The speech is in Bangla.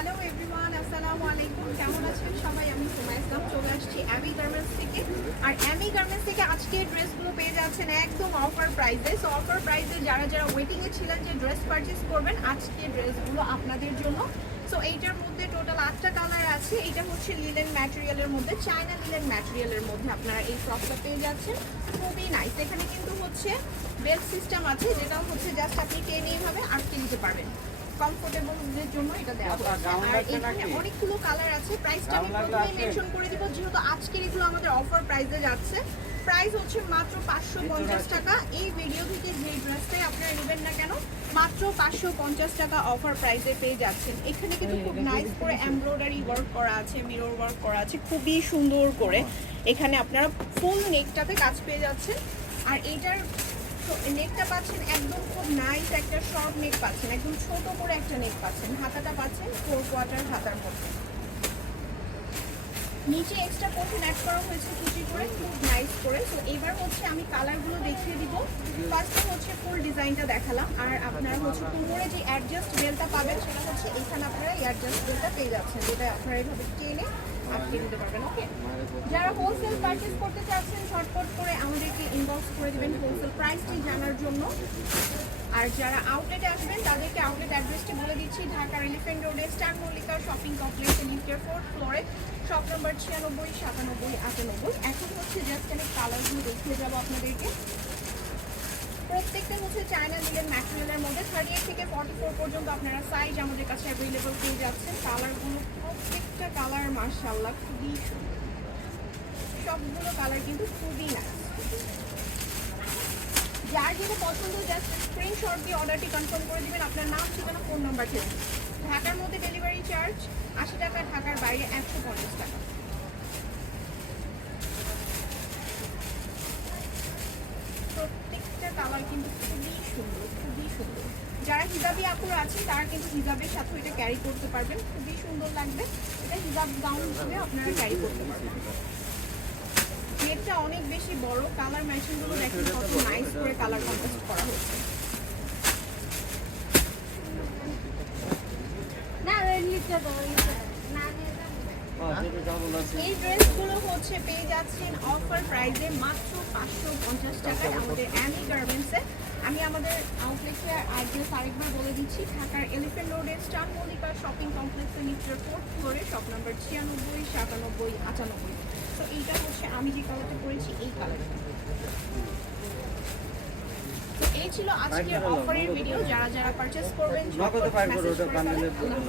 হ্যালো এভরিওয়ান, আসসালামু আলাইকুম। কেমন আছেন সবাই? আমি সোমা ইসলাম, চলে আসছি অ্যামি গার্মেন্টস থেকে। আর অ্যামি গার্মেন্টস থেকে আজকে ড্রেসগুলো পেয়ে যাচ্ছেন একদম অফার প্রাইসে সো অফার প্রাইসে যারা যারা ওয়েটিংয়ে ছিলেন যে ড্রেস পারচেস করবেন, আজকে ড্রেসগুলো আপনাদের জন্য। সো এইটার মধ্যে টোটাল আটটা কালার আছে। এটা হচ্ছে লিলেন ম্যাটেরিয়ালের মধ্যে চায়না লিলেন ম্যাটেরিয়ালের মধ্যে আপনারা এই ফ্রকটা পেয়ে যাচ্ছেন। খুবই নাইস এখানে কিন্তু হচ্ছে বেল্ট সিস্টেম আছে যেটা হচ্ছে জাস্ট আপনি টেনে এইভাবে আটকে নিতে পারবেন। জন্য এটা দেওয়া আপনার আর এখানে অনেকগুলো কালার আছে। প্রাইসটা আমি? মেনশন করে দিব যেহেতু আজকের এগুলো আমাদের অফার প্রাইসে যাচ্ছে। প্রাইস হচ্ছে মাত্র পাঁচশো পঞ্চাশ টাকা। এই ভিডিও থেকে যে ড্রেসটাই আপনারা নেবেন না কেন মাত্র পাঁচশো পঞ্চাশ টাকা অফার প্রাইসে পেয়ে যাচ্ছেন। এখানে কিন্তু খুব নাইস করে এমব্রয়ডারি ওয়ার্ক করা আছে মিরর ওয়ার্ক করা আছে খুবই সুন্দর করে। এখানে আপনারা ফুল নেকটাতে কাজ পেয়ে যাচ্ছেন। আর এইটার নেকটা পাচ্ছেন একদম খুব নাইস একটা শর্ট নেক পাচ্ছেন, একদম ছোট করে একটা নেক পাচ্ছেন। হাতাটা পাচ্ছেন ফোর কোয়ার্টার হাতার মধ্যে। নিচে এক্সট্রা পোর্শন অ্যাড করা হয়েছে কুচি করে, খুব নাইস করে। তো এবার হচ্ছে আমি কালারগুলো দেখিয়ে দিব। ফার্স্টে হচ্ছে ফুল ডিজাইনটা দেখালাম। আর আপনারা হচ্ছে কোমরে যে অ্যাডজাস্ট বেলটা পাবেন, সেটা হচ্ছে এখানে আপনারা অ্যাডজাস্ট বেলটা পেয়ে যাচ্ছেন, যেটা আপনারা এইভাবে টেনে আটকে দিতে পারবেন ওকে যারা হোলসেল পারচেজ করতে চাচ্ছেন শর্টকট করে আমাদেরকে ইনবক্স করে দিবেন হোলসেল প্রাইসটি জানার জন্য। আর যারা আউটলেটে আসবেন, তাদেরকে আউটলেট অ্যাড্রেসটি বলে দিচ্ছি ঢাকার এলিফেন্ট রোডে স্টার মল্লিকা শপিং কমপ্লেক্সে লিফটের ফোর্থ ফ্লোরে শপ নম্বর ছিয়ানব্বই, সাতানব্বই, আটানব্বই। এখন হচ্ছে জাস্ট আমি কালারগুলো দেখিয়ে যাব আপনাদেরকে। প্রত্যেকটা হচ্ছে চায়না লিলের ম্যাটেরিয়ালের মধ্যে থার্টি এইট থেকে ফর্টি ফোর পর্যন্ত আপনারা সাইজ আমাদের কাছে অ্যাভেলেবল পেয়ে যাচ্ছেন। কালারগুলো প্রত্যেকটা কালার মার্শাল্লাহ খুবই সুন্দর। সবগুলো কালার কিন্তু খুবই নাইস যার যেটা পছন্দ জাস্ট স্ক্রিনশট দিয়ে অর্ডারটি কনফার্ম করে দিবেন। আপনার নাম, ঠিকানা ফোন নাম্বার থেকে ঢাকার মধ্যে ডেলিভারি চার্জ আশি টাকা, ঢাকার বাইরে একশো পঞ্চাশ টাকা। প্রত্যেকটা কালার কিন্তু খুবই সুন্দর খুবই সুন্দর। যারা হিজাবি আপুর আছে তারা কিন্তু হিজাবের সাথে এটা ক্যারি করতে পারবেন। খুবই সুন্দর লাগবে। এটা হিজাব গাউন হিসেবে আপনারা ক্যারি করতে পারবেন। নেটটা অনেক বেশি বড় কালার ম্যাচিংগুলো দেখেন কত নাইস করে কালার কন্ট্রাস্ট করা হয়েছে। এই ড্রেসগুলো হচ্ছে পেয়ে যাচ্ছেন অফার প্রাইসে মাত্র পাঁচশো পঞ্চাশ টাকায় আমাদের অ্যামি গার্মেন্টসে আমি আমাদের আউটলেটের অ্যাড্রেস আরেকবার বলে দিচ্ছি। ঢাকার এলিফেন্ট রোডে স্টার মল্লিকা শপিং কমপ্লেক্সের নিচের ফোর্থ ফ্লোরে শপ নাম্বার ছিয়ানব্বই সাতানব্বই আটানব্বই। তো এইটা আমি যে কালারটা করেছি এই কালারটা এই ছিল আজকের অফারের ভিডিও যারা যারা পারচেস করবেন